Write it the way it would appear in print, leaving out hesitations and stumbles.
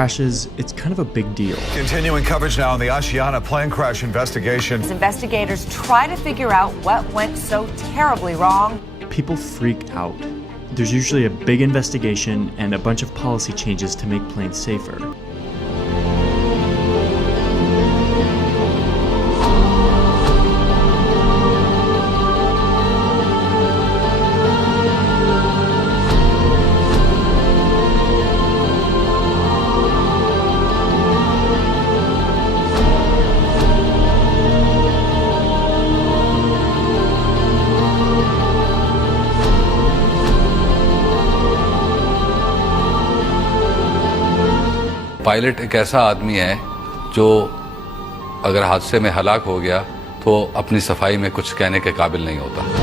crashes, it's kind of a big deal. Continuing coverage now on the Ashiana plane crash investigation. Investigators try to figure out what went so terribly wrong. People freak out. There's usually a big investigation and a bunch of policy changes to make planes safer. Pilot एक ऐसा आदमी है जो अगर हादसे में हलाक हो गया तो अपनी सफाई में कुछ कहने के काबिल नहीं होता।